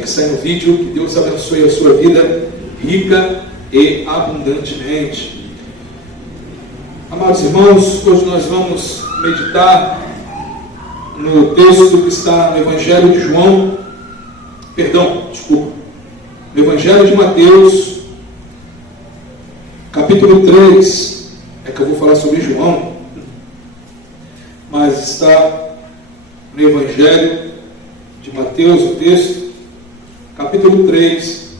que sai no vídeo. Que Deus abençoe a sua vida rica e abundantemente. Amados irmãos, hoje nós vamos meditar no texto que está no Evangelho de João, no Evangelho de Mateus, capítulo 3, é que eu vou falar sobre João, mas está no Evangelho de Mateus, o texto, capítulo 3, se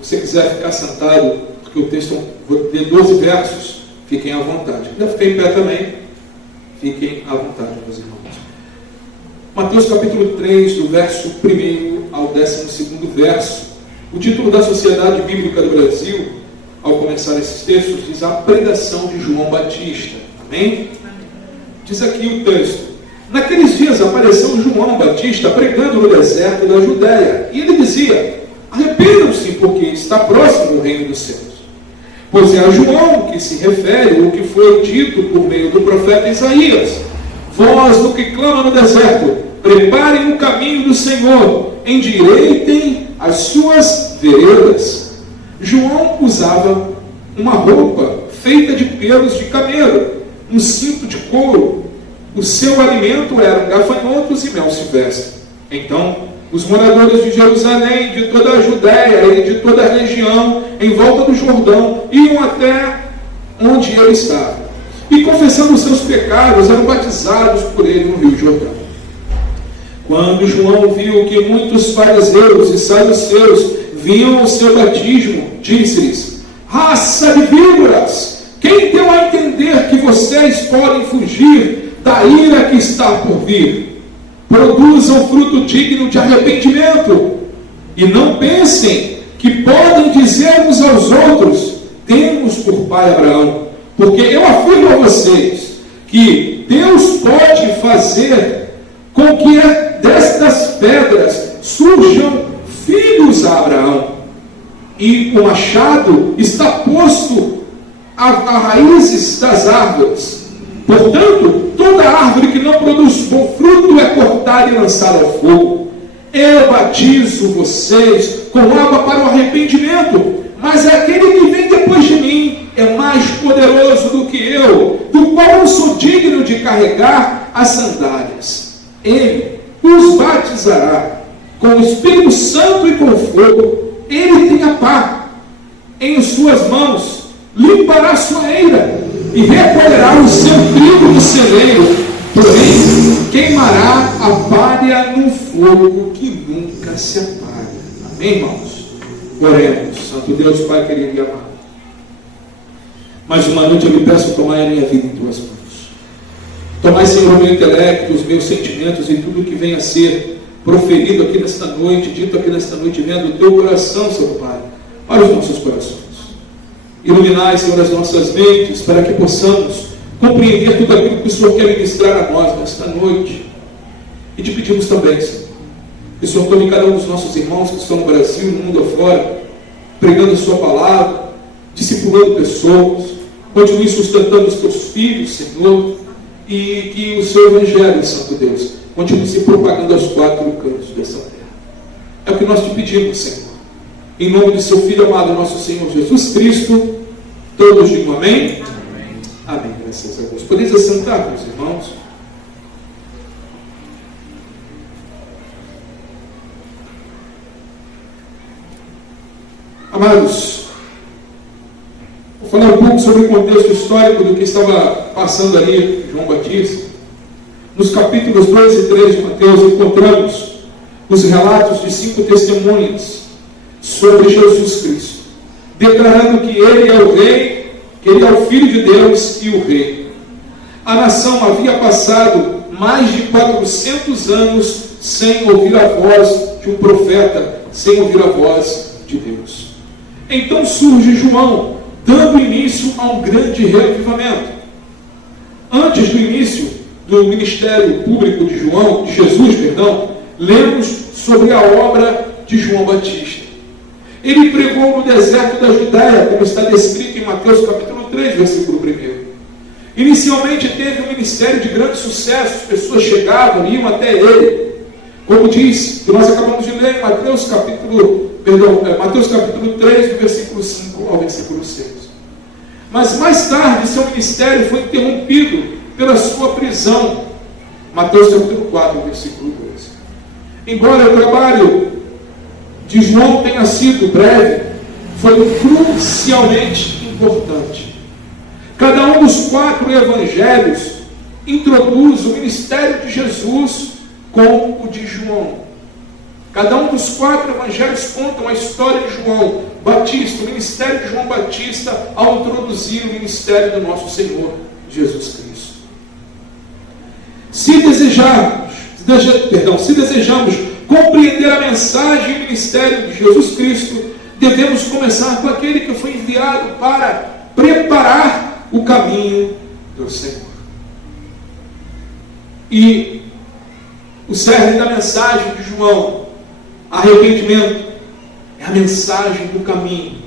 você quiser ficar sentado, porque o texto, vou ter 12 versos, fiquem à vontade. Se quiser ficar em pé também, fiquem à vontade, meus irmãos. Mateus capítulo 3, do verso 1 ao 12º verso. O título da Sociedade Bíblica do Brasil, ao começar esses textos, diz a pregação de João Batista. Amém? Diz aqui o texto: naqueles dias apareceu João Batista pregando no deserto da Judéia, e ele dizia: arrependam-se, porque está próximo o reino dos céus. Pois é a João que se refere o que foi dito por meio do profeta Isaías: voz do que clama no deserto, preparem o caminho do Senhor, endireitem as suas veredas. João usava uma roupa feita de pelos de camelo, um cinto de couro. O seu alimento eram gafanhotos e mel silvestre. Então os moradores de Jerusalém, de toda a Judéia e de toda a região em volta do Jordão iam até onde ele estava, e confessando os seus pecados eram batizados por ele no Rio Jordão. Quando João viu que muitos fariseus e saduceus vinham ao seu batismo, disse-lhes: raça de víboras, quem deu a entender que vocês podem fugir da ira que está por vir? Produzam fruto digno de arrependimento, e não pensem que podem dizer uns aos outros: temos por pai Abraão, porque eu afirmo a vocês que Deus pode fazer com que destas pedras surjam filhos a Abraão, e o machado está posto a raízes das árvores. Portanto, toda árvore que não produz bom fruto é cortada e lançada ao fogo. Eu batizo vocês com água para o arrependimento, mas aquele que vem depois de mim é mais poderoso do que eu, do qual não sou digno de carregar as sandálias. Ele os batizará com o Espírito Santo e com fogo. Ele tem a pá em suas mãos, limpará sua eira e recolherá o seu trigo do celeiro, porém queimará a palha num fogo que nunca se apaga. Amém, irmãos? Oremos. Santo Deus, Pai querido e amado, mais uma noite eu lhe peço: tomai a minha vida em tuas mãos. Tomai, Senhor, o meu intelecto, os meus sentimentos e tudo que venha a ser proferido aqui nesta noite, dito aqui nesta noite, venha do teu coração, Senhor Pai, para os nossos corações. Iluminai, Senhor, as nossas mentes, para que possamos compreender tudo aquilo que o Senhor quer ministrar a nós nesta noite. E te pedimos também, Senhor, que o Senhor tome cada um dos nossos irmãos que estão no Brasil, no mundo afora, pregando a sua palavra, discipulando pessoas, continue sustentando os teus filhos, Senhor, e que o seu Evangelho, Santo Deus, continue se propagando aos quatro cantos dessa terra. É o que nós te pedimos, Senhor. Em nome do seu Filho amado, nosso Senhor Jesus Cristo, todos digam amém? Amém. Amém, graças a Deus. Podeis assentar, meus irmãos? Amados, vou falar um pouco sobre o contexto histórico do que estava passando ali João Batista. Nos capítulos 2 e 3 de Mateus encontramos os relatos de 5 testemunhas sobre Jesus Cristo, declarando que ele é o rei, que ele é o Filho de Deus e o rei. A nação havia passado mais de 400 anos sem ouvir a voz de um profeta, sem ouvir a voz de Deus. Então surge João, dando início a um grande reavivamento. Antes do início do ministério público de Jesus, lemos sobre a obra de João Batista. Ele pregou no deserto da Judéia, como está descrito em Mateus capítulo 3, versículo 1. Inicialmente teve um ministério de grande sucesso, as pessoas chegavam e iam até ele. Como diz, que nós acabamos de ler em Mateus capítulo 3, do versículo 5 ao versículo 6. Mas mais tarde, seu ministério foi interrompido pela sua prisão. Mateus capítulo 4, versículo 12. Embora o trabalho de João tenha sido breve, foi crucialmente importante. Cada um dos 4 evangelhos introduz o ministério de Jesus com o de João. Cada um dos 4 evangelhos contam a história de João Batista, o ministério de João Batista, ao introduzir o ministério do nosso Senhor Jesus Cristo. Se desejamos compreender a mensagem e o ministério de Jesus Cristo, devemos começar com aquele que foi enviado para preparar o caminho do Senhor. E o cerne da mensagem de João, arrependimento, é a mensagem do caminho.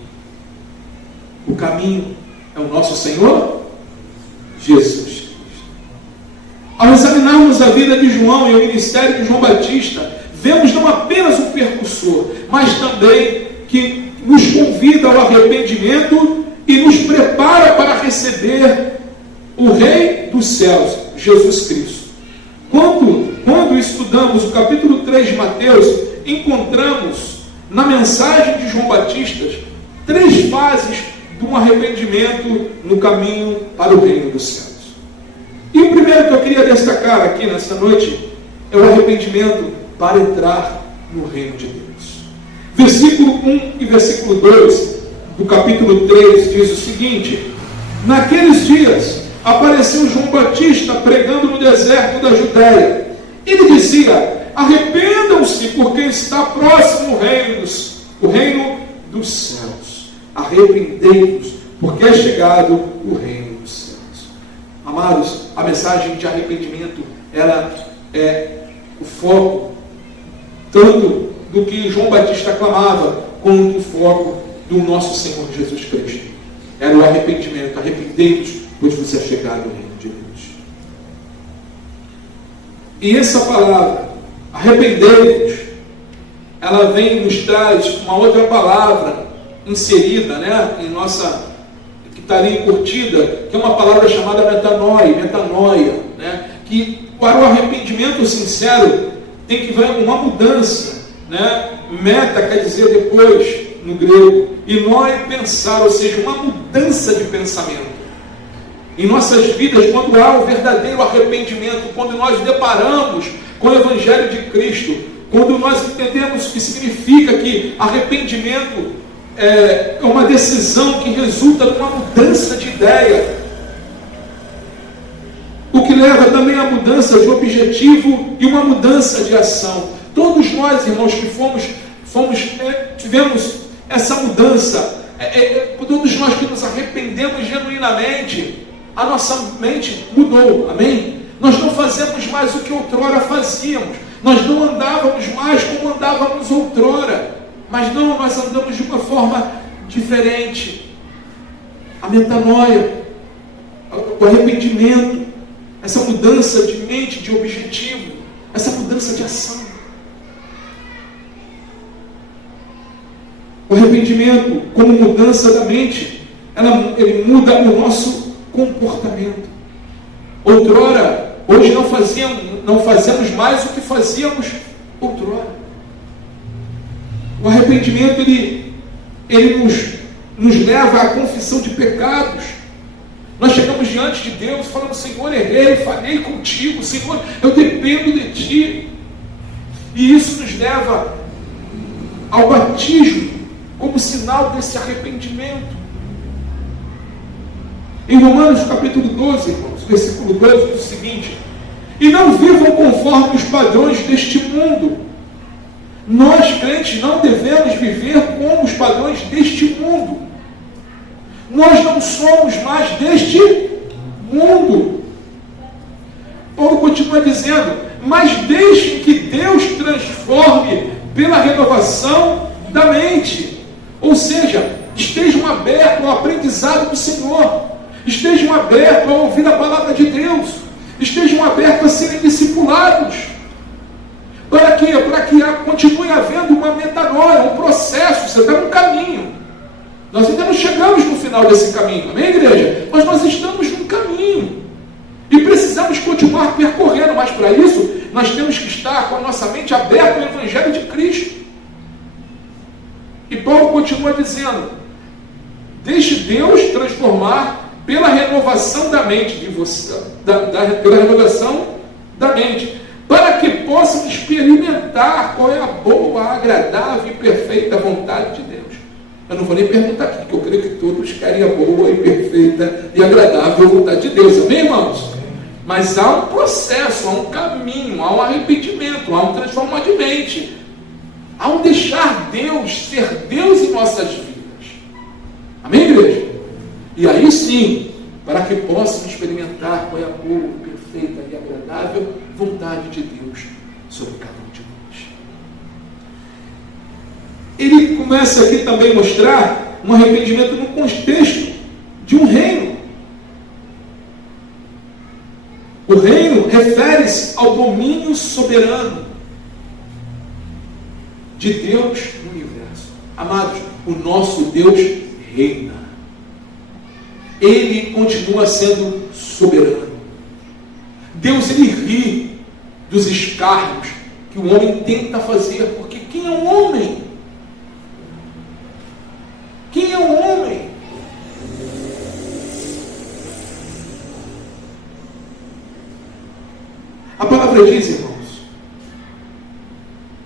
O caminho é o nosso Senhor Jesus Cristo. Ao examinarmos a vida de João e o ministério de João Batista, vemos não apenas um percursor, mas também que nos convida ao arrependimento e nos prepara para receber o Rei dos céus, Jesus Cristo. Quando estudamos o capítulo 3 de Mateus, encontramos na mensagem de João Batista 3 fases de um arrependimento no caminho para o reino dos céus. E o primeiro que eu queria destacar aqui nesta noite é o arrependimento para entrar no reino de Deus. Versículo 1 e versículo 2 do capítulo 3 diz o seguinte: naqueles dias apareceu João Batista pregando no deserto da Judéia. Ele dizia: arrependam-se, porque está próximo o reino dos céus. Arrependei-vos, porque é chegado o reino dos céus. Amados, a mensagem de arrependimento, ela é o foco tanto do que João Batista clamava, quanto o foco do nosso Senhor Jesus Cristo. Era o arrependimento. Arrependei-vos, pois vos é chegado o reino de Deus. E essa palavra, arrependei-vos, ela vem nos traz uma outra palavra inserida, em nossa, que está ali encurtida, que é uma palavra chamada metanoia, que para o arrependimento sincero tem que haver uma mudança, Meta quer dizer depois no grego, e noi, pensar, ou seja, uma mudança de pensamento. Em nossas vidas, quando há o verdadeiro arrependimento, quando nós deparamos com o Evangelho de Cristo, quando nós entendemos que significa que arrependimento é uma decisão que resulta numa mudança de ideia, o que leva também a mudança de objetivo e uma mudança de ação. Todos nós, irmãos, que tivemos essa mudança, todos nós que nos arrependemos genuinamente, a nossa mente mudou, amém? Nós não fazemos mais o que outrora fazíamos, nós não andávamos mais como andávamos outrora, mas não, nós andamos de uma forma diferente. A metanoia, o arrependimento, essa mudança de mente, de objetivo, essa mudança de ação. O arrependimento, como mudança da mente, ele muda o nosso comportamento. Outrora, hoje não fazemos mais o que fazíamos outrora. O arrependimento, ele nos leva à confissão de pecados. Nós chegamos diante de Deus falando: Senhor, errei, falhei contigo, Senhor, eu dependo de Ti. E isso nos leva ao batismo, como sinal desse arrependimento. Em Romanos capítulo 12, irmãos, versículo 12, diz o seguinte: e não vivam conforme os padrões deste mundo. Nós, crentes, não devemos viver como os padrões deste mundo. Nós não somos mais deste mundo. Paulo continua dizendo: mas deixem que Deus transforme pela renovação da mente. Ou seja, estejam abertos ao aprendizado do Senhor, estejam abertos a ouvir a palavra de Deus, estejam abertos a serem discipulados. Para quê? final desse caminho, amém, igreja? Mas nós estamos num caminho e precisamos continuar percorrendo, mas para isso nós temos que estar com a nossa mente aberta ao Evangelho de Cristo. E Paulo continua dizendo: deixe Deus transformar pela renovação da mente de você, pela renovação da mente, para que possam experimentar qual é a boa, agradável e perfeita vontade de Deus. Eu não vou nem perguntar aqui, porque eu creio que todos querem a boa e perfeita e agradável vontade de Deus, amém, irmãos? Mas há um processo, há um caminho, há um arrependimento, há um transformar de mente, há um deixar Deus ser Deus em nossas vidas, amém, igreja? E aí sim, para que possam experimentar qual é a boa, perfeita e agradável vontade de Deus sobre cada um de nós. Ele começa aqui também a mostrar um arrependimento no contexto de um reino. O reino refere-se ao domínio soberano de Deus no universo. Amados, o nosso Deus reina. Ele continua sendo soberano. Deus, ele ri dos escárnios que o homem tenta fazer, porque quem é um homem? Quem é um homem? A palavra diz, irmãos,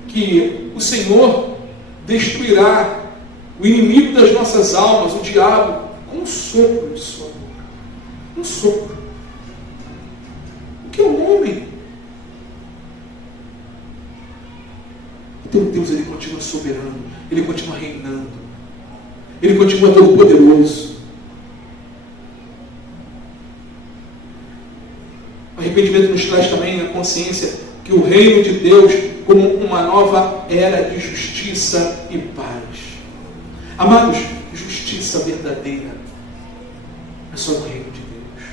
que o Senhor destruirá o inimigo das nossas almas, o diabo, com um sopro de sua boca. Um sopro. O que é um homem? Então Deus, ele continua soberano, ele continua reinando, ele continua todo poderoso. O arrependimento nos traz também a consciência que o reino de Deus como uma nova era de justiça e paz. Amados, justiça verdadeira é só no reino de Deus.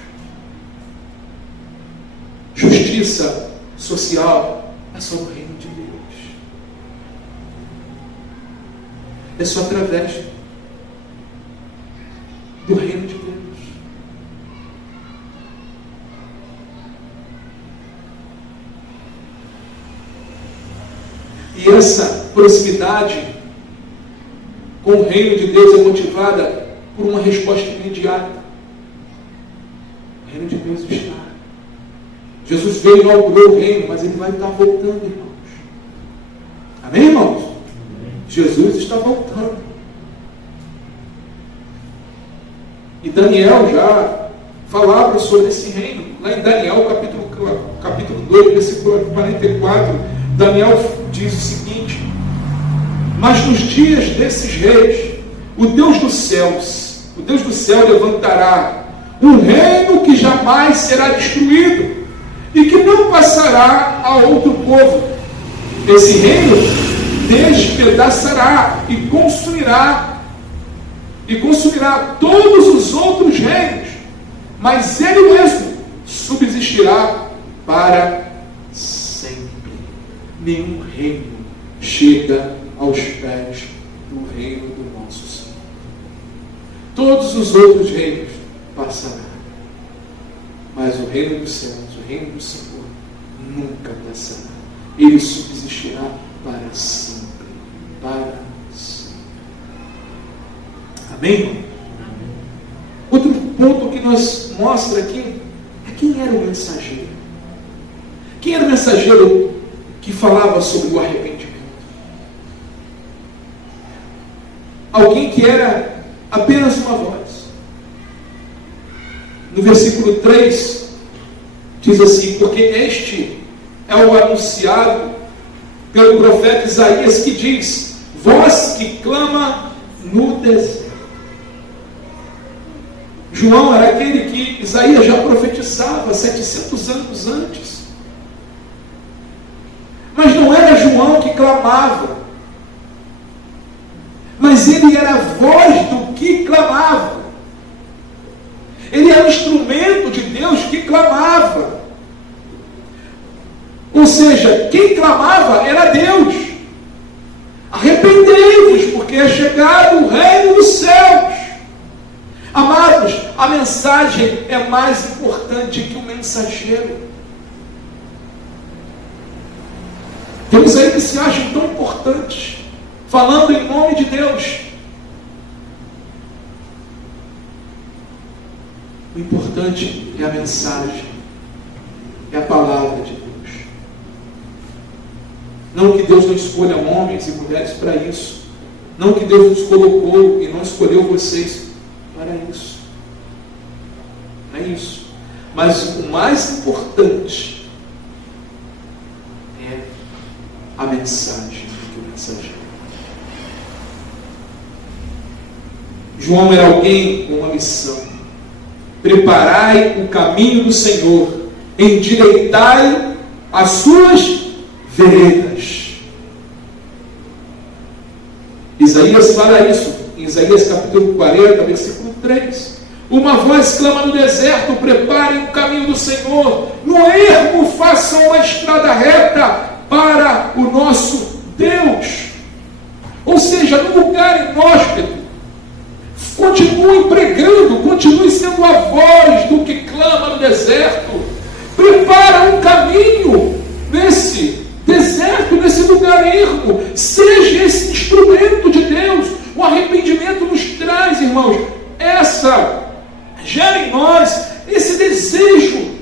Justiça social é só no reino de Deus. É só através do reino de Deus. E essa proximidade com o reino de Deus é motivada por uma resposta imediata. O reino de Deus está. Jesus veio e inaugurou o reino, mas ele vai estar voltando, irmãos. Amém, irmãos? Amém. Jesus está voltando. E Daniel já falava sobre esse reino. Lá em Daniel, capítulo 2, versículo 44, Daniel diz o seguinte: mas nos dias desses reis, o Deus do céu levantará um reino que jamais será destruído e que não passará a outro povo. Esse reino despedaçará e consumirá todos os outros reinos, mas ele mesmo subsistirá para sempre. Nenhum reino chega aos pés do reino do nosso Senhor. Todos os outros reinos passarão, mas o reino dos céus, o reino do Senhor, nunca passará. Ele subsistirá para sempre. Para sempre. Amém? Amém. Outro ponto que nos mostra aqui é quem era o mensageiro. Quem era o mensageiro que falava sobre o arrependimento? Alguém que era apenas uma voz. No versículo 3 diz assim: porque este é o anunciado pelo profeta Isaías, que diz: voz que clama no deserto. João era aquele que Isaías já profetizava 700 anos antes. Mas não era João que clamava, mas ele era a voz do que clamava. Ele era o instrumento de Deus que clamava. Ou seja, quem clamava era Deus. Arrependei-vos, porque é chegado o reino dos céus. Amados, a mensagem é mais importante que o mensageiro. Temos aí que se acham tão importantes, falando em nome de Deus. O importante é a mensagem, é a palavra de Deus. Não que Deus não escolha homens e mulheres para isso. Não que Deus nos colocou e não escolheu vocês para isso. Não é isso. Mas o mais importante é a mensagem do que o mensageiro. João era alguém com uma missão: preparai o caminho do Senhor, endireitai as suas veredas. Isaías fala isso em Isaías capítulo 40, versículo 3. Uma voz clama no deserto: preparem o caminho do Senhor, no ermo façam uma estrada reta para o nosso Deus. Ou seja, no lugar inóspito, continue pregando, continue sendo a voz do que clama no deserto. Prepara um caminho nesse deserto, nesse lugar ermo. Seja esse instrumento de Deus. O arrependimento nos traz, irmãos, gera em nós esse desejo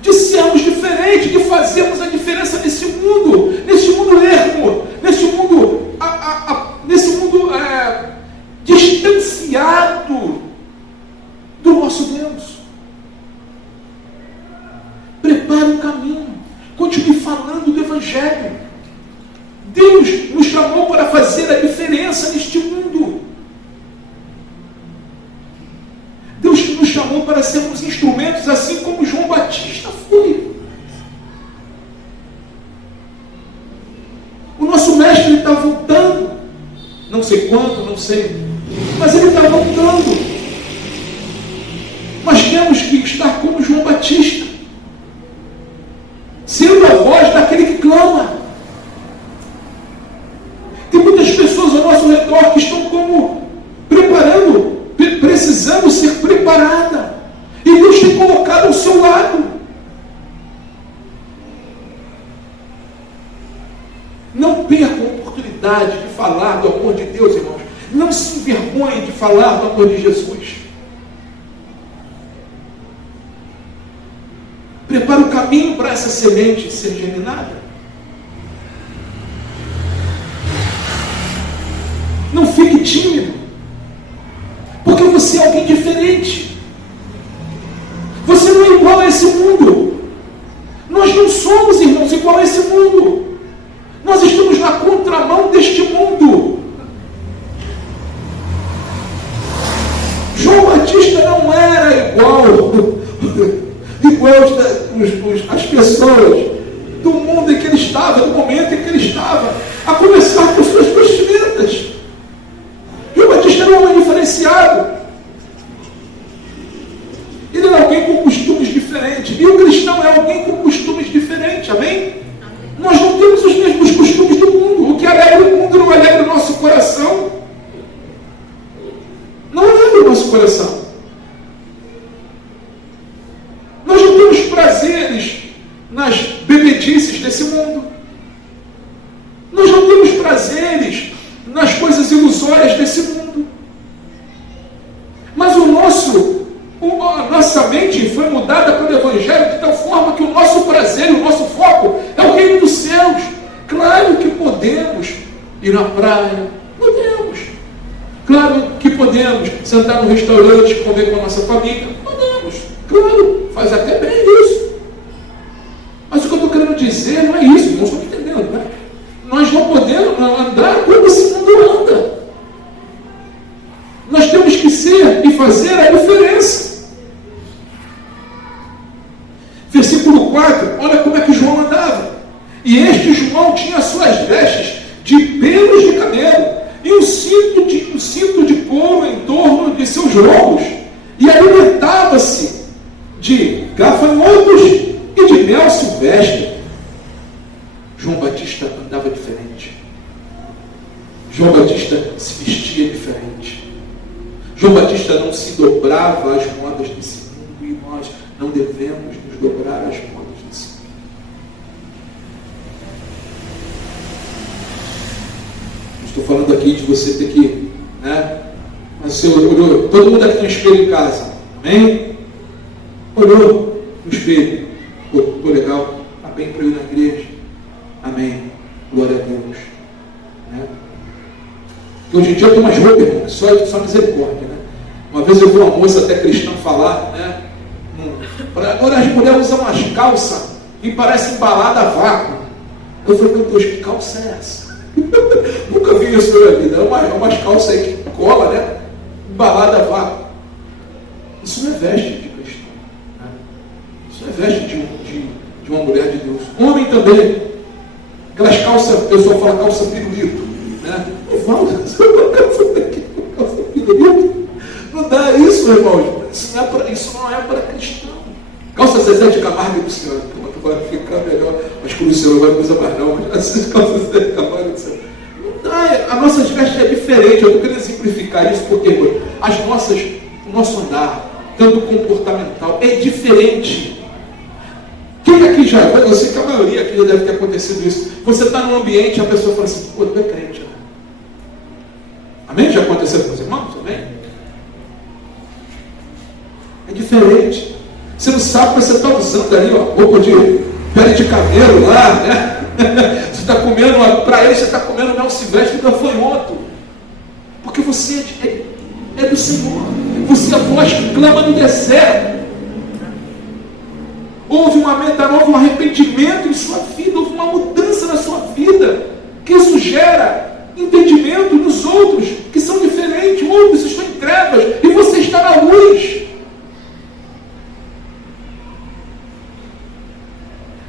de sermos diferentes, de fazermos a diferença nesse mundo ermo, nesse mundo distanciado do nosso Deus. Prepare um caminho, continue falando do Evangelho. Deus nos chamou para fazer a diferença neste mundo. Deus nos chamou para sermos instrumentos, assim como João Batista foi. O nosso mestre está voltando. Não sei quando, não sei, mas ele está voltando. Nós temos que estar como João Batista, sendo a voz daquele que clama. Tem muitas pessoas ao nosso redor que estão precisando ser preparada, e Deus tem colocado ao seu lado. Não percam a oportunidade de falar do amor de Deus, irmãos. Não se envergonhem de falar do amor de Jesus. Prepare o caminho para essa semente ser germinada. Não fique tímido, porque você é alguém diferente. Você não é igual a esse mundo. Nós não somos, irmãos, igual a esse mundo. Nós estamos na contramão deste mundo. João Batista não era igual as pessoas do mundo em que ele estava, do momento em que ele estava, a começar por suas vestimentas. João Batista era um homem diferenciado. Ele era alguém com costumes diferentes. E o cristão é alguém com costumes diferentes. Amém? Nós não temos os mesmos costumes do mundo. O que alegra o mundo não alegra o nosso coração. Não alegra o nosso coração. Nós não temos prazeres nas bebedices desse mundo. Nós não temos prazeres nas coisas ilusórias desse mundo. Mas a nossa mente foi mudada pelo Evangelho de tal forma que o nosso prazer, o nosso foco é o reino dos céus. Claro que podemos ir à praia, podemos. Claro que podemos sentar no restaurante e comer com a nossa família, podemos. Claro, faz até bem isso. Mas o que eu estou querendo dizer não é isso, não estou entendendo, né? Nós não podemos andar como esse mundo anda. Nós temos que ser e fazer a diferença. Versículo 4, olha como é que João andava. E este João tinha as suas vestes de pelos de camelo e um cinto de couro em torno de seus lombos, e alimentava-se de gafanhotos e de mel silvestre. João Batista andava diferente. João Batista se vestia diferente. João Batista não se dobrava às modas desse mundo e nós não devemos nos dobrar às modas desse mundo. Estou falando aqui de você ter que, né? Mas você olhou, todo mundo aqui tem um espelho em casa, amém? Olhou no espelho, pô, estou legal, está bem para ir na igreja, amém? Glória a Deus, né? Porque hoje em dia tem umas roupas, irmão, que só misericórdia, né? Uma vez eu vi uma moça até cristã falar, né? Agora as mulheres usam umas calças e parecem embalada a vácuo. Eu falei, meu Deus, que calça é essa? Nunca vi isso na minha vida. É umas calças aí que cola, né? Embalada a vácuo. Isso não é veste de cristão, né? Isso não é veste de uma mulher de Deus. Homem também. Aquelas calças, o pessoal fala calça pirulito, né? Não fala, calça pirulito. Não dá isso, irmão. Isso não é para cristão. Calça Zezé de Camargo e Luciano. Que vai ficar melhor. Acho que o Luciano agora não usa mais não. Mas essas calças Zezé de Camargo e Luciano. Não dá. A nossa veste é diferente. Eu estou querendo simplificar isso porque o nosso andar, tanto comportamental, é diferente. Quem aqui já, eu sei que a maioria aqui já deve ter acontecido isso. Você está num ambiente e a pessoa fala assim, pô, tu é crente, né? Amém? Já aconteceu com os irmãos? Amém? É diferente. Você não sabe o que você está usando ali, ó, roupa de pele de camelo lá, né? Você está comendo, para ele você está comendo mel silvestre do gafanhoto. Porque você é do Senhor. Você é a voz que clama no deserto. Houve um arrependimento em sua vida, houve uma mudança na sua vida, que isso gera entendimento nos outros, que são diferentes, outros estão em trevas, e você está na luz.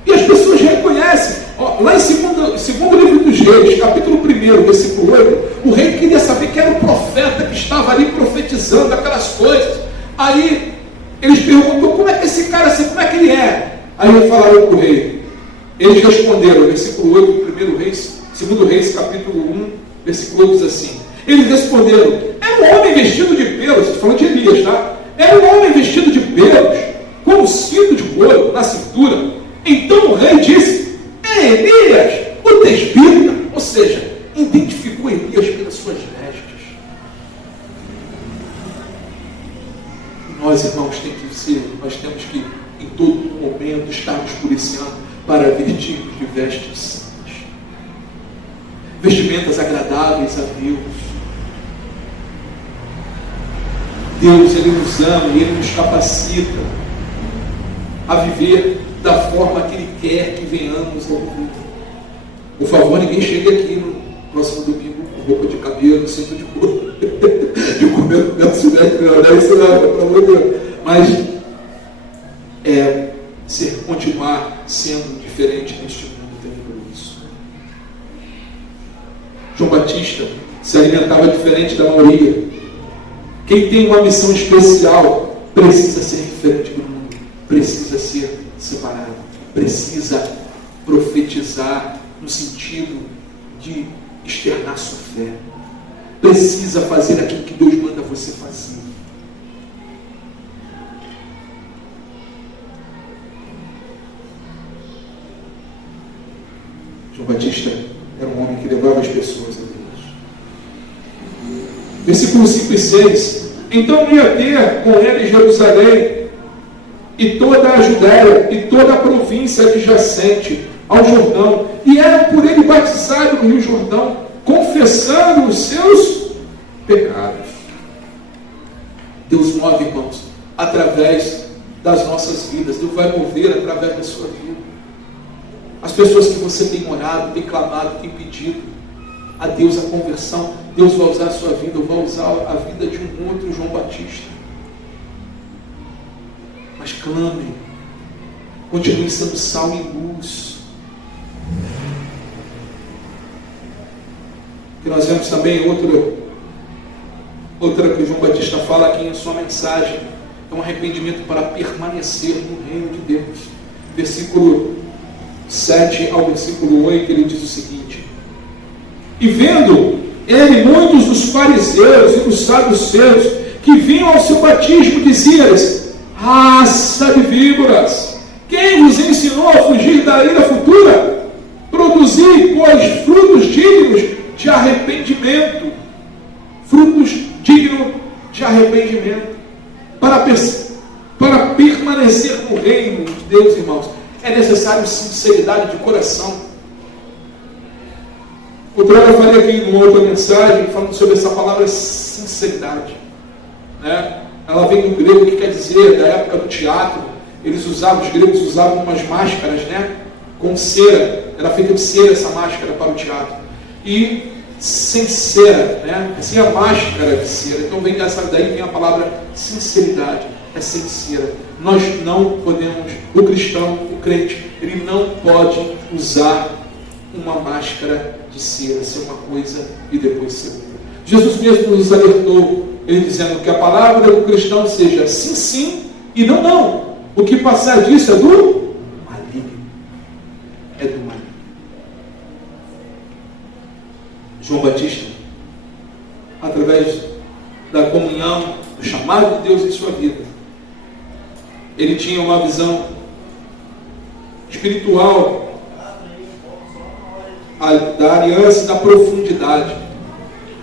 E as pessoas reconhecem, lá em segundo livro dos Reis, capítulo 1, versículo 8, o rei queria saber quem era o profeta que estava ali profetizando aquelas coisas. Aí eles perguntam, como é que esse cara assim, como é que ele é? Aí falaram para o rei. Eles responderam, versículo 8, 1 Reis, 2 Reis, capítulo 1, versículo 8 diz assim. Eles responderam, era um homem vestido de pelos, estou falando de Elias, tá? Era um homem vestido de pelos, com um cinto de couro na cintura. Então o rei disse, é Elias, o tesbita. Ou seja, identificou Elias pelas suas vestes. Nós, irmãos, nós temos que, em todo momento, estarmos policiando para vestirmos de vestes santas. Vestimentas agradáveis a Deus. Deus, Ele nos ama e Ele nos capacita a viver da forma que Ele quer que venhamos a viver. Por favor, ninguém chegue aqui no próximo domingo com roupa de cabelo, cinto de couro, de comer no meu silvestre, não, isso não, pelo amor de Deus. Mas continuar sendo diferente neste mundo tenebroso. João Batista se alimentava diferente da maioria. Quem tem uma missão especial precisa ser diferente do mundo, precisa ser separado, precisa profetizar no sentido de externar sua fé, precisa fazer aquilo que Deus manda você fazer. João Batista era um homem que levava as pessoas a Deus. Versículos 5 e 6. Então ia ter com ele Jerusalém e toda a Judéia e toda a província adjacente ao Jordão, e eram por ele batizados no Rio Jordão, confessando os seus pecados. Deus move, irmãos, através das nossas vidas. Deus vai mover através da sua vida. As pessoas que você tem orado, tem clamado, tem pedido a Deus a conversão, Deus vai usar a sua vida, vai usar a vida de um outro João Batista. Mas clame, continue sendo sal e luz. Que nós vemos também outra que o João Batista fala aqui em sua mensagem, é um arrependimento para permanecer no reino de Deus. Versículo 7 ao versículo 8, ele diz o seguinte: e vendo ele muitos dos fariseus e dos saduceus que vinham ao seu batismo, dizia-lhes: raça de víboras, quem vos ensinou a fugir da ira futura? Produzi, pois, frutos dignos de arrependimento. Frutos dignos de arrependimento. Para permanecer no reino de Deus, irmãos, é necessário sinceridade de coração. Outra hora eu falei aqui numa outra mensagem, falando sobre essa palavra sinceridade. Né? Ela vem do grego, que quer dizer, da época do teatro, os gregos usavam umas máscaras, né? Com cera, era feita de cera essa máscara para o teatro. E sem cera, né? Assim, a máscara de cera. Então daí vem a palavra sinceridade, é sem cera. Nós não podemos, o cristão, o crente, ele não pode usar uma máscara de cera, ser uma coisa e depois ser outra. Jesus mesmo nos alertou, ele dizendo que a palavra do cristão seja sim, sim e não, não. O que passar disso é do maligno. É do maligno. João Batista, através da comunhão, do chamado de Deus em sua vida, ele tinha uma visão espiritual da aliança e da profundidade,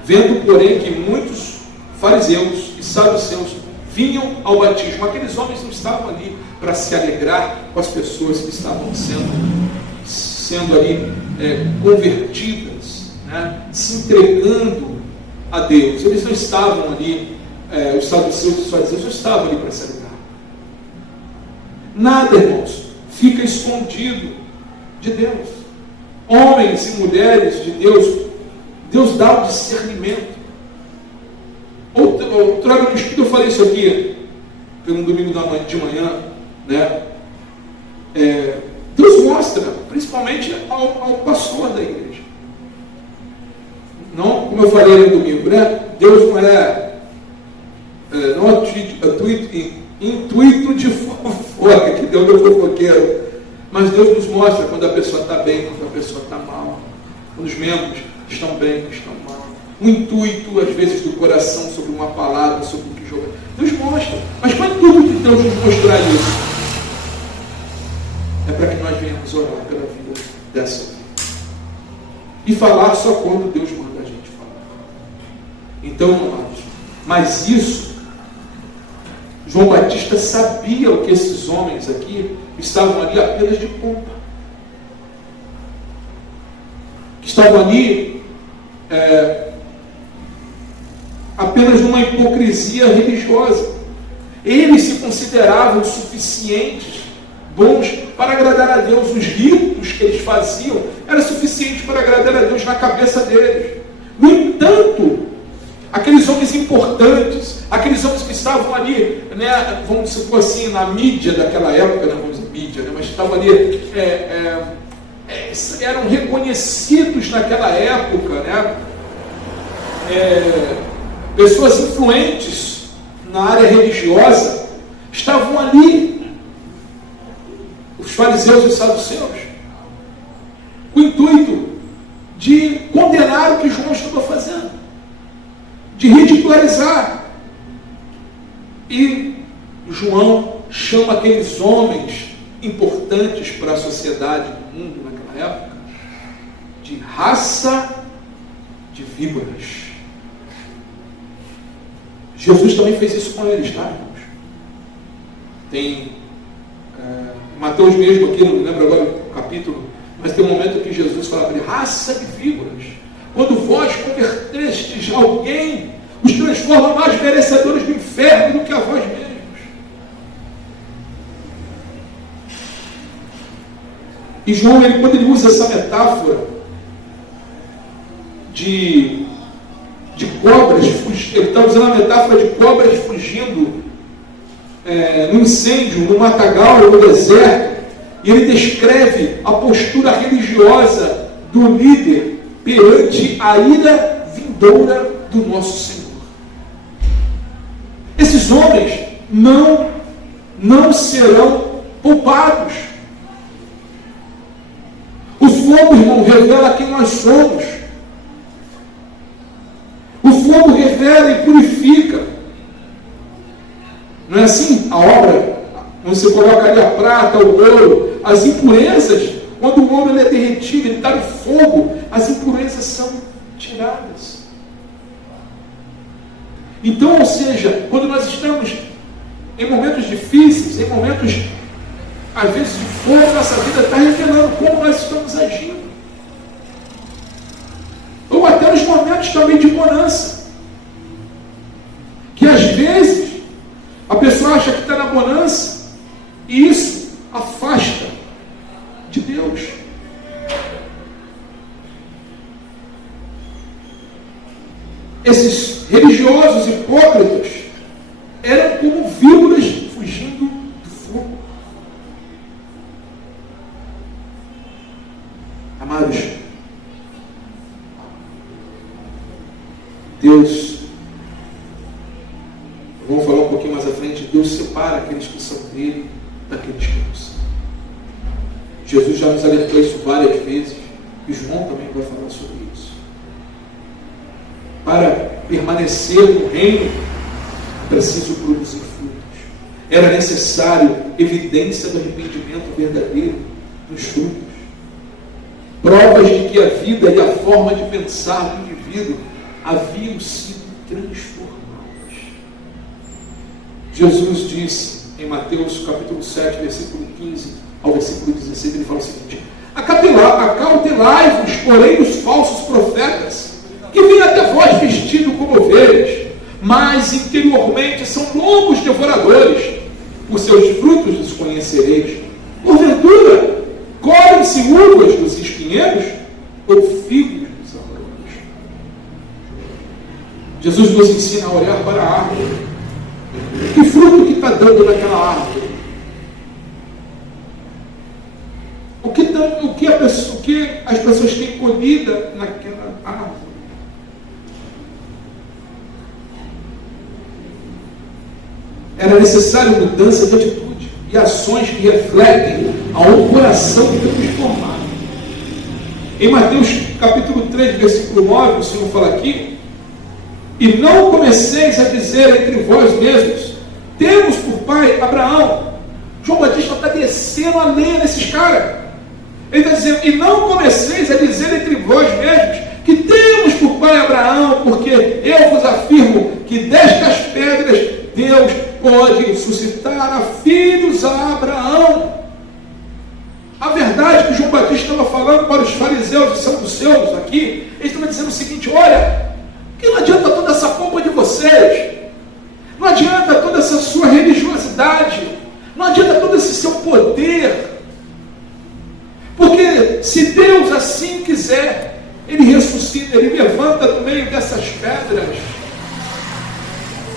vendo, porém, que muitos fariseus e saduceus vinham ao batismo. Aqueles homens não estavam ali para se alegrar com as pessoas que estavam sendo ali convertidas, né? Se entregando a Deus. Eles não estavam ali, os saduceus e os fariseus não estavam ali para se alegrar. Nada, irmãos, fica escondido de Deus. Homens e mulheres de Deus, Deus dá o discernimento. Outra no estudo eu falei isso aqui, pelo domingo de manhã, né? Deus mostra, principalmente ao pastor da igreja. Não, como eu falei no domingo, né? Deus não é intuito de fofoca, que Deus é fofoqueiro. Mas Deus nos mostra quando a pessoa está bem, quando a pessoa está mal. Quando os membros estão bem, estão mal. O intuito, às vezes, do coração sobre uma palavra, sobre o que jogar. Deus mostra. Mas qual é tudo que Deus nos mostrar isso? É para que nós venhamos orar pela vida dessa vida. E falar só quando Deus manda a gente falar. Então, amados, mas isso, João Batista sabia o que esses homens aqui estavam ali apenas de pompa. Que estavam ali apenas numa hipocrisia religiosa. Eles se consideravam suficientes, bons para agradar a Deus. Os ritos que eles faziam eram suficientes para agradar a Deus na cabeça deles. No entanto, aqueles homens importantes, aqueles homens que estavam ali, né, vamos supor assim, na mídia daquela época, não vamos dizer mídia, né, mas estavam ali, eram reconhecidos naquela época, né, pessoas influentes na área religiosa, estavam ali, os fariseus e os saduceus, com o intuito de condenar o que João estava fazendo, de ridicularizar. E João chama aqueles homens importantes para a sociedade do mundo naquela época de raça de víboras. Jesus também fez isso com eles, tá, irmãos? Tem Mateus mesmo aqui, não me lembro agora o capítulo, mas tem um momento que Jesus fala para ele: raça de víboras, quando vós convertestes alguém, os transforma mais merecedores do inferno do que a vós mesmos. E João, quando ele usa essa metáfora de cobras, ele está usando a metáfora de cobras fugindo no incêndio, no matagal, no deserto, e ele descreve a postura religiosa do líder perante a ira vindoura do nosso Senhor. Esses homens não serão poupados. O fogo, irmão, revela quem nós somos. O fogo revela e purifica. Não é assim? A obra, quando você coloca ali a prata, o ouro, as impurezas, quando o ouro ele é derretido, ele está no fogo, as impurezas são tiradas. Então, ou seja, quando nós estamos em momentos difíceis, em momentos, às vezes, de fogo, nossa vida está revelando como nós estamos agindo. Ou até nos momentos também de bonança. Que às vezes a pessoa acha que está na bonança e isso afasta de Deus. Esses religiosos hipócritas eram como víboras fugindo do fogo. Amados, Deus, vamos falar um pouquinho mais à frente, Deus separa aqueles que são dele daqueles que não são. Jesus já nos alertou isso várias vezes, e João também vai falar sobre isso. Para permanecer no reino, é preciso produzir frutos. Era necessário evidência do arrependimento verdadeiro nos frutos. Provas de que a vida e a forma de pensar do indivíduo haviam sido transformadas. Jesus disse em Mateus capítulo 7, versículo 15 ao versículo 16, ele fala o seguinte: acautelai-vos, porém, dos falsos profetas, que vêm até vós vestidos como ovelhas, mas interiormente são lobos devoradores. Por seus frutos os conhecereis. Porventura, colhem-se uvas dos espinheiros ou figos dos abrolhos? Jesus nos ensina a olhar para a árvore. Que fruto que está dando naquela árvore? O que as pessoas têm colhida naquela árvore? Era necessário mudança de atitude e ações que refletem a um coração transformado. Em Mateus capítulo 3, versículo 9, o Senhor fala aqui: e não comeceis a dizer entre vós mesmos, temos por pai Abraão. João Batista está descendo a lenha nesses caras. Ele está dizendo: e não comeceis a dizer entre vós mesmos que temos por pai Abraão, porque eu vos afirmo que destas pedras Deus pode suscitar a filhos a Abraão. A verdade que João Batista estava falando para os fariseus e saduceus aqui, ele estava dizendo o seguinte: olha, que não adianta toda essa pompa de vocês, não adianta toda essa sua religiosidade, não adianta todo esse seu poder, porque se Deus assim quiser, Ele ressuscita, Ele levanta no meio dessas pedras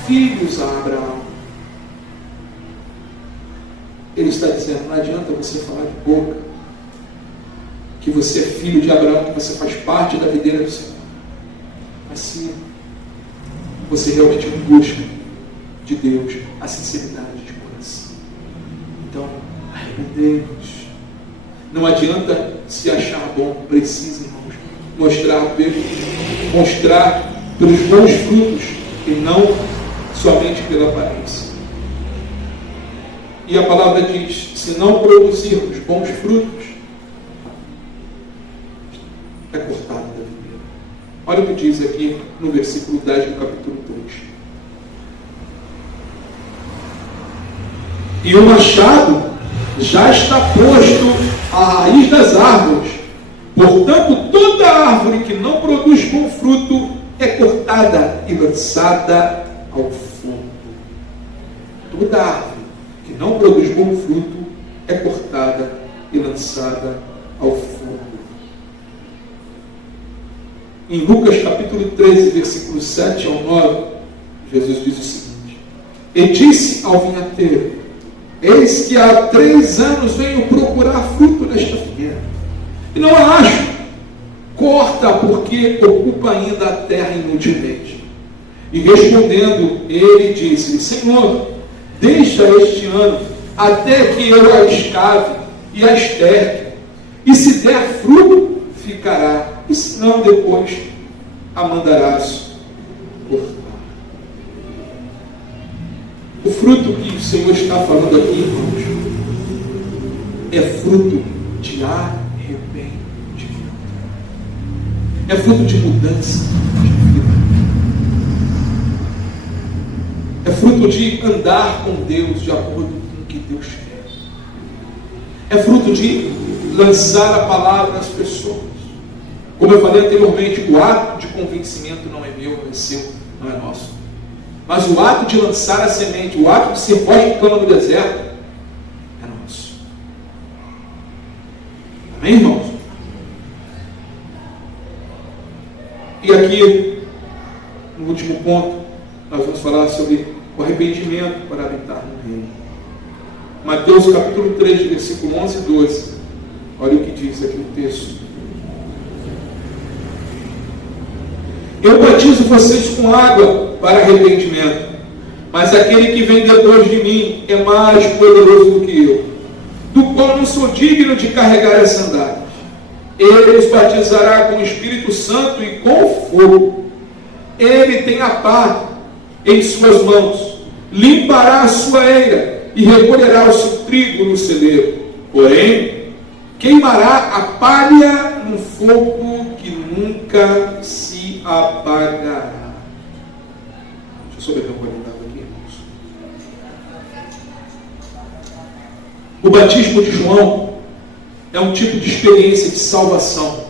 filhos a Abraão. Ele está dizendo: não adianta você falar de boca que você é filho de Abraão, que você faz parte da videira do Senhor, mas se você realmente busca de Deus a sinceridade de coração. Então, arrependei-vos. Não adianta se achar bom, precisa, irmãos, mostrar pelos bons frutos e não somente pela aparência. E a palavra diz: se não produzirmos bons frutos, é cortado da videira. Olha o que diz aqui no versículo 10 do capítulo 3. E o machado já está posto à raiz das árvores. Portanto, toda árvore que não produz bom fruto é cortada e lançada ao fogo. Toda árvore que não produz bom fruto é cortada e lançada ao fogo. Em Lucas capítulo 13, versículo 7 ao 9, Jesus diz o seguinte: e disse ao vinhateiro: eis que há 3 anos venho procurar fruto nesta figueira, e não a acho. Corta, porque ocupa ainda a terra inutilmente. E respondendo, ele disse: Senhor, deixa este ano, até que eu a escave e a esterque, e se der fruto, ficará, e se não, depois a mandarás cortar. O fruto que o Senhor está falando aqui, irmãos, é fruto de arrependimento. É fruto de mudança de vida. É fruto de andar com Deus de acordo com o que Deus quer. É fruto de lançar a palavra às pessoas. Como eu falei anteriormente, o ato de convencimento não é meu, não é seu, não é nosso. Mas o ato de lançar a semente, o ato de ser voz que clama no deserto, é nosso. Amém, irmãos? E aqui, no último ponto, nós vamos falar sobre o arrependimento para habitar no reino. Mateus capítulo 3, versículo 11 e 12. Olha o que diz aqui o texto. Eu batizo vocês com água para arrependimento, mas aquele que vem depois de mim é mais poderoso do que eu, do qual não sou digno de carregar as sandálias. Ele os batizará com o Espírito Santo e com fogo. Ele tem a pá em suas mãos, limpará a sua eira e recolherá o seu trigo no celeiro. Porém, queimará a palha no fogo que nunca se apagará. Deixa eu só beber uma água aqui, irmãos. O batismo de João é um tipo de experiência de salvação,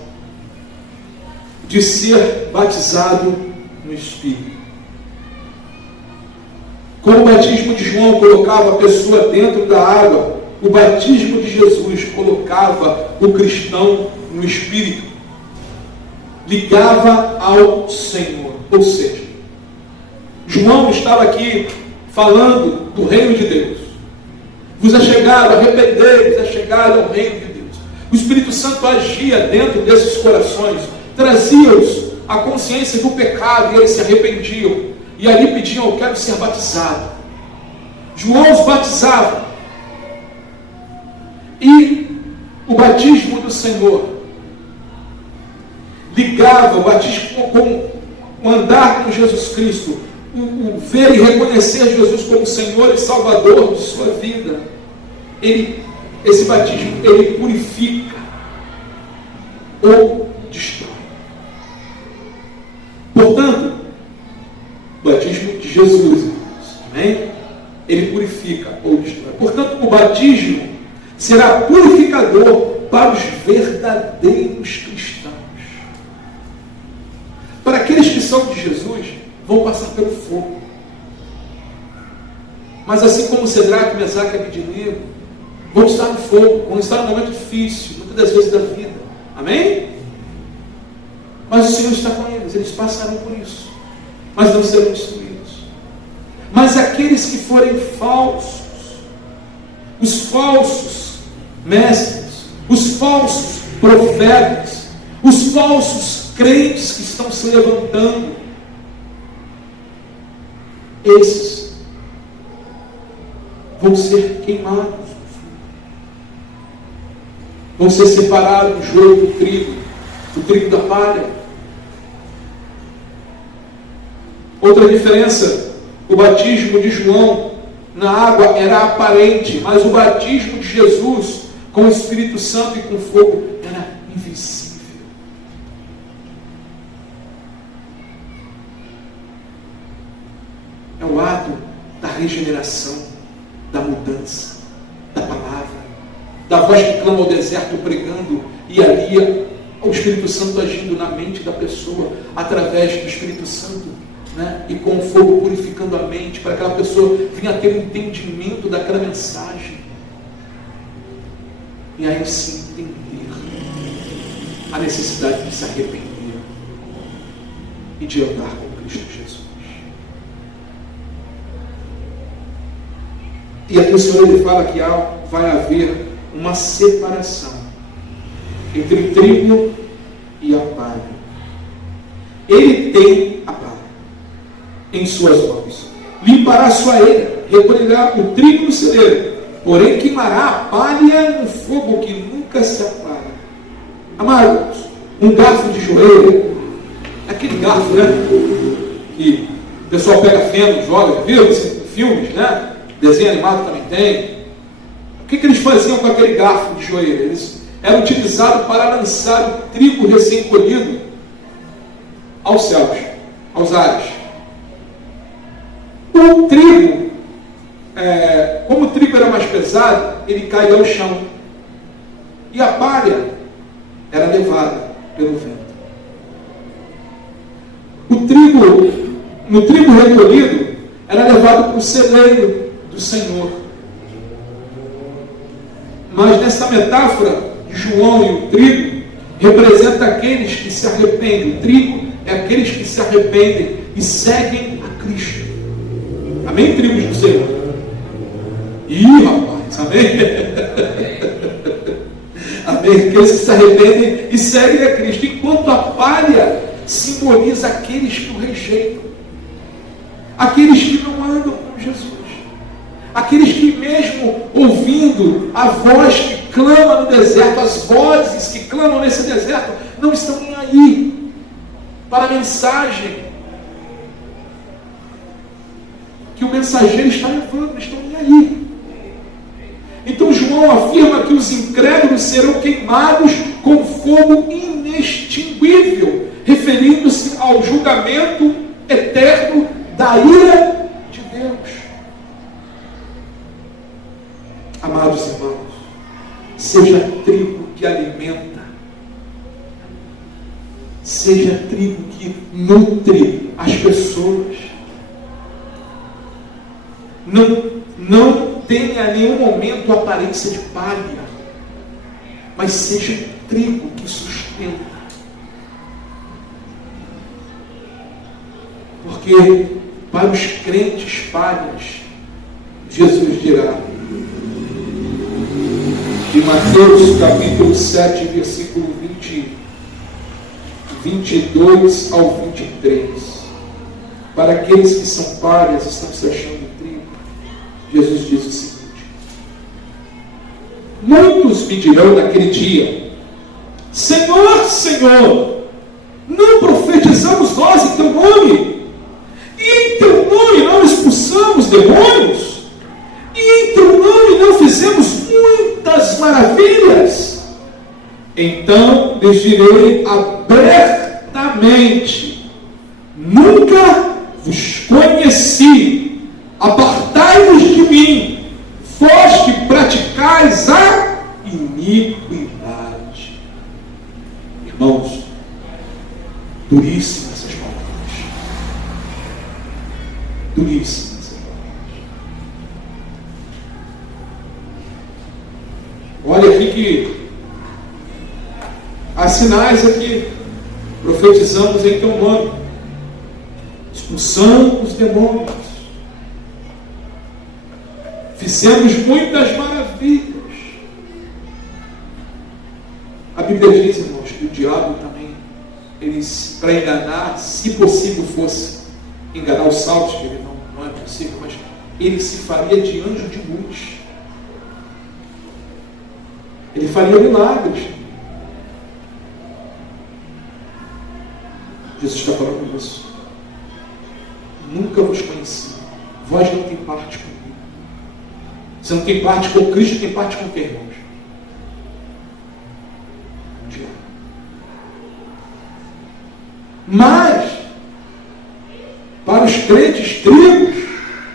de ser batizado no Espírito. Como o batismo de João colocava a pessoa dentro da água, o batismo de Jesus colocava o cristão no Espírito, ligava ao Senhor. Ou seja, João estava aqui falando do reino de Deus. Vos é chegado, arrependei-vos, é chegado ao reino de Deus. O Espírito Santo agia dentro desses corações, trazia-os a consciência do pecado, e eles se arrependiam, e ali pediam: eu quero ser batizado. João os batizava, e o batismo do Senhor ligava o batismo com o andar com Jesus Cristo, o ver e reconhecer Jesus como Senhor e Salvador de sua vida. Esse batismo, ele purifica ou destrói. Portanto, o batismo de Jesus, amém? Ele purifica ou destrói. Portanto, o batismo será purificador para os verdadeiros cristãos. Para aqueles que são de Jesus, vão passar pelo fogo. Mas assim como Cedraque, Mesaque e Abednego vão estar no fogo, vão estar num momento difícil, muitas das vezes da vida. Amém? Mas o Senhor está com eles passarão por isso, mas não serão destruídos. Mas aqueles que forem falsos, os falsos mestres, os falsos profetas, os falsos crentes que estão se levantando, esses vão ser queimados, vão ser separados do joio do trigo da palha. Outra diferença: o batismo de João na água era aparente, mas o batismo de Jesus com o Espírito Santo e com fogo era invisível. É o ato da regeneração, da mudança, da palavra, da voz que clama ao deserto pregando, e ali o Espírito Santo agindo na mente da pessoa, através do Espírito Santo, né? E com o fogo purificando a mente, para que aquela pessoa venha a ter um entendimento daquela mensagem, e aí sim entender a necessidade de se arrepender e de andar com Cristo Jesus. E aqui o Senhor ele fala que vai haver uma separação entre o trigo e a palha. Ele tem a palha em suas mãos, limpará a sua eira, recolherá o trigo no celeiro, porém queimará a palha no fogo que nunca se apaga. Amados, um garfo de joelho, aquele garfo, né, que o pessoal pega feno, joga, viu? Você filmes, né? Desenho animado também tem. O que eles faziam com aquele garfo de joelho? Eles eram utilizados para lançar o trigo recém-colhido aos céus, aos ares. O trigo, como o trigo era mais pesado, ele caía ao chão. E a palha era levada pelo vento. No trigo recolhido, era levado para o celeiro do Senhor. Mas nessa metáfora de João e o trigo, representa aqueles que se arrependem. O trigo é aqueles que se arrependem e seguem a Cristo. Amém, tribos do Senhor? Ih, rapaz, amém? Amém? Aqueles que se arrependem e seguem a Cristo. Enquanto a palha simboliza aqueles que o rejeitam. Aqueles que não andam com Jesus. Aqueles que mesmo ouvindo a voz que clama no deserto, as vozes que clamam nesse deserto, não estão nem aí para a mensagem que o mensageiro está levando, não estão nem aí. Então João afirma que os incrédulos serão queimados com fogo inextinguível, referindo-se ao julgamento eterno da ira de Deus. Amados irmãos, seja trigo que alimenta, seja trigo que nutre as pessoas. Não tenha em nenhum momento a aparência de palha, mas seja trigo que sustenta. Porque para os crentes palhas, Jesus dirá, de Mateus capítulo 7, versículo 22 ao 23, para aqueles que são palhas, estão se achando trigo, Jesus diz o seguinte: muitos me dirão naquele dia, Senhor, Senhor, não profetizamos nós em teu nome? E em teu nome não expulsamos demônios? E em teu nome não fizemos muitas maravilhas? Então lhes direi abertamente: nunca vos conheci, apartai-vos de mim, vós que praticais a iniquidade. Irmãos, duríssimas essas palavras, duríssimas. Olha aqui que há sinais aqui, profetizamos em teu nome, expulsamos os demônios, fizemos muitas maravilhas. A Bíblia diz, irmãos, que o diabo também, ele, para enganar, se possível fosse enganar os salvos, que ele não é possível, mas ele se faria de anjo de luz. Ele faria milagres. Jesus está falando isso. Nunca vos conheci. Vós não tem parte comigo. Você não tem parte com Cristo, tem parte com quem, irmãos? O diabo. Mas, para os crentes tribos,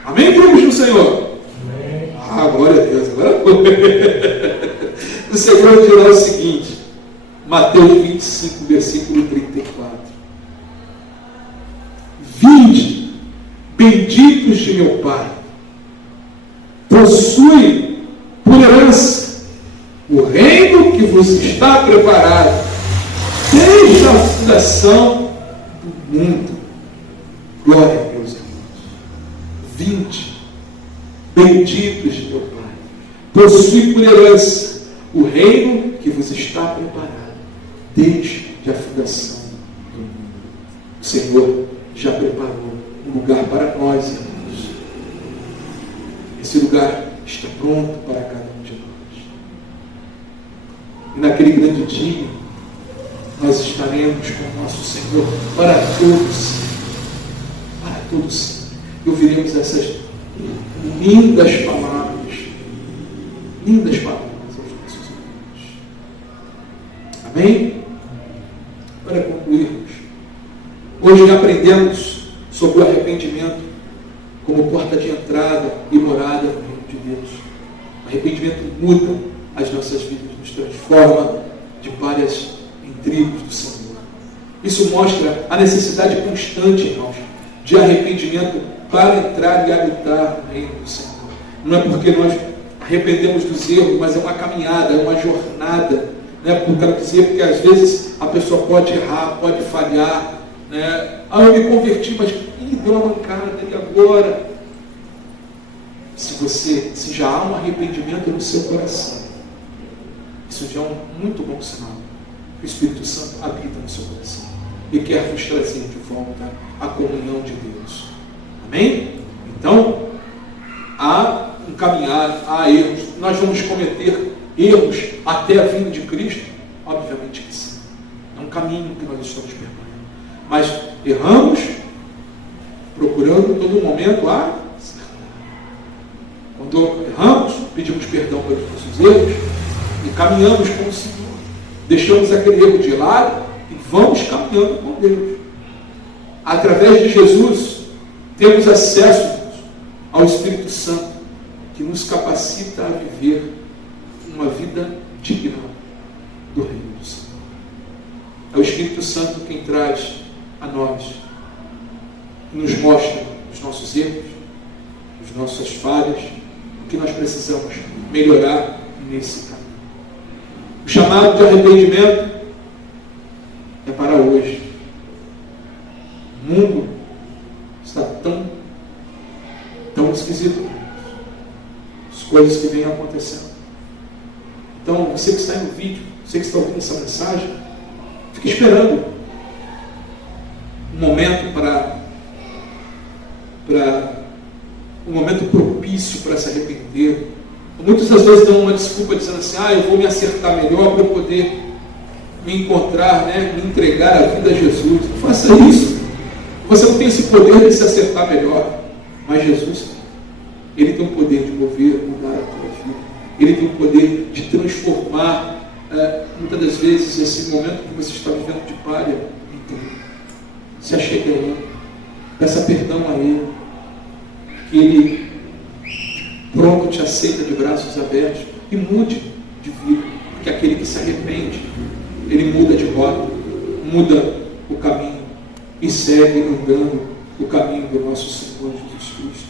amém, tribos do Senhor? Amém. Ah, glória a Deus. Agora o Senhor dirá o seguinte, Mateus 25, versículo 34. Vinde, benditos de meu Pai, possui por herança o reino que vos está preparado desde a fundação do mundo. Glória a Deus, irmãos. Vinde, benditos de meu Pai, possui por herança o reino que vos está preparado desde a fundação do mundo. O Senhor já preparou um lugar para nós, irmãos. Esse lugar está pronto para cada um de nós. E naquele grande dia, nós estaremos com o nosso Senhor para todos. Para todos. E ouviremos essas lindas palavras aos nossos irmãos. Amém? Para concluirmos, hoje aprendemos sobre o arrependimento como porta de entrada e morada no reino de Deus. O arrependimento muda as nossas vidas, nos transforma de párias em tribos do Senhor. Isso mostra a necessidade constante, irmãos, de arrependimento para entrar e habitar no reino do Senhor. Não é porque nós arrependemos dos erros, mas é uma caminhada, é uma jornada. Né? Porque eu quero dizer, porque às vezes a pessoa pode errar, pode falhar. Né? Eu me converti, mas deu uma mancada, e agora? Se já há um arrependimento no seu coração, isso já é um muito bom sinal. O Espírito Santo habita no seu coração e quer vos trazer de volta a comunhão de Deus. Amém? Então, há um caminhar, há erros. Nós vamos cometer erros até a vinda de Cristo? Obviamente que sim. É um caminho que nós estamos percorrendo. Mas erramos, procurando em todo momento a acertar. Quando erramos, pedimos perdão pelos nossos erros e caminhamos com o Senhor. Deixamos aquele erro de lado e vamos caminhando com Deus. Através de Jesus, temos acesso ao Espírito Santo, que nos capacita a viver uma vida digna do reino do Senhor. É o Espírito Santo quem traz a nós, nos mostra os nossos erros, as nossas falhas, o que nós precisamos melhorar nesse caminho. O chamado de arrependimento é para hoje. O mundo está tão esquisito. As coisas que vêm acontecendo. Então, você que está no vídeo, você que está ouvindo essa mensagem, fique esperando um momento um momento propício para se arrepender. Muitas das vezes dão uma desculpa dizendo assim, eu vou me acertar melhor para eu poder me encontrar, né, me entregar a vida a Jesus. Não faça isso. Você não tem esse poder de se acertar melhor. Mas Jesus, Ele tem o poder de mover, mudar a tua vida. Ele tem o poder de transformar, muitas das vezes, esse momento que você está vivendo de pária em tudo. Se achegue a Ele. Peça perdão a Ele. Que Ele pronto te aceita de braços abertos e mude de vida. Porque aquele que se arrepende, ele muda de rota, muda o caminho e segue andando o caminho do nosso Senhor Jesus Cristo.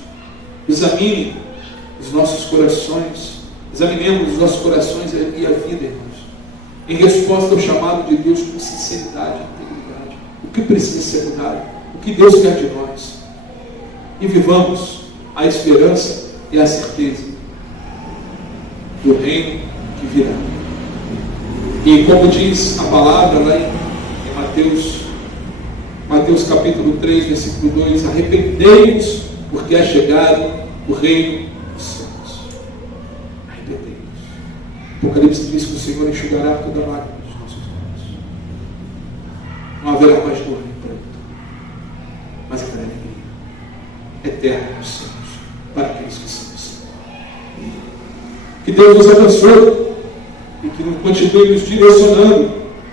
Examine os nossos corações, examinemos os nossos corações e a vida, irmãos, em resposta ao chamado de Deus com sinceridade e integridade. O que precisa ser mudado? O que Deus quer de nós? E vivamos a esperança e a certeza do reino que virá. E como diz a palavra lá em Mateus capítulo 3, versículo 2, arrependei-vos, porque é chegado o reino dos céus. Arrependei-vos. Apocalipse diz que o Senhor enxugará toda a lágrima dos nossos olhos. Não haverá mais dor nem pranto, mas haverá alegria eterna nos céus para aqueles que são do Senhor. Que Deus nos abençoe e que nos continue nos direcionando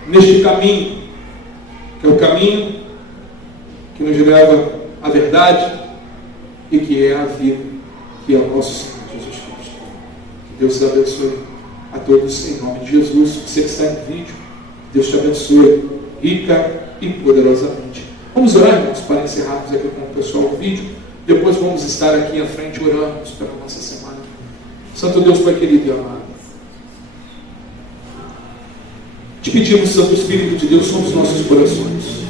neste caminho, que é o caminho que nos leva à verdade e que é a vida, que é o nosso Senhor Jesus Cristo. Que Deus te abençoe a todos em nome de Jesus. Você que está no vídeo, Deus te abençoe rica e poderosamente. Vamos orar, irmãos, para encerrarmos aqui com o pessoal do vídeo. Depois vamos estar aqui à frente orando pela nossa semana. Santo Deus, Pai querido e amado, te pedimos, Santo Espírito de Deus, sobre os nossos corações.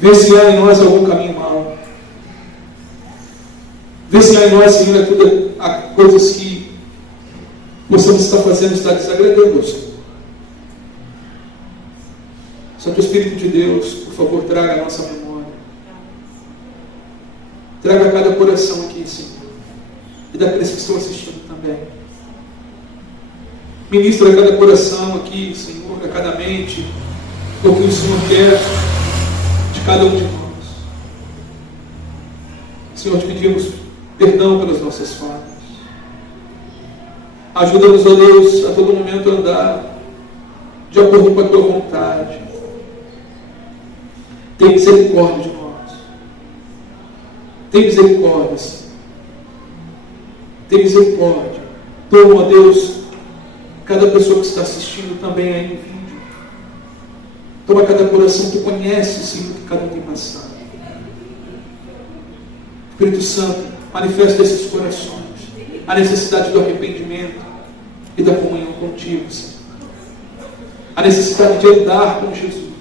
Vê se há em nós algum caminho mau. Vê se há em nós, Senhor, coisas que possamos estar fazendo, estar desagradando ao Senhor. Santo Espírito de Deus, por favor, traga a nossa memória. Traga a cada coração aqui, Senhor. E daqueles que estão assistindo também. Ministra a cada coração aqui, Senhor, a cada mente, o que o Senhor quer de cada um de nós. Senhor, te pedimos perdão pelas nossas falhas. Ajuda-nos, ó Deus, a todo momento a andar de acordo com a tua vontade. Tem misericórdia de nós. Tem misericórdia, Senhor. Tem misericórdia. Toma, ó Deus, cada pessoa que está assistindo também aí no vídeo. Toma cada coração, tu conheces, Senhor, o que cada um tem passado. Espírito Santo, manifesta esses corações a necessidade do arrependimento e da comunhão contigo, Senhor. A necessidade de andar com Jesus,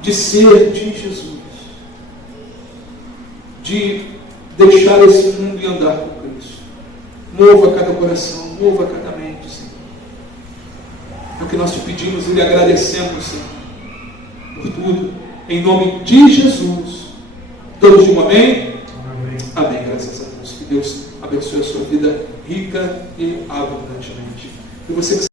de ser de Jesus, de deixar esse mundo e andar com Cristo. Mova cada coração, mova cada mente, Senhor. É o que nós te pedimos e lhe agradecemos, Senhor, por tudo, em nome de Jesus. Todos de um amém? Amém. Amém, graças a Deus. Que Deus abençoe a sua vida rica e abundantemente. E você que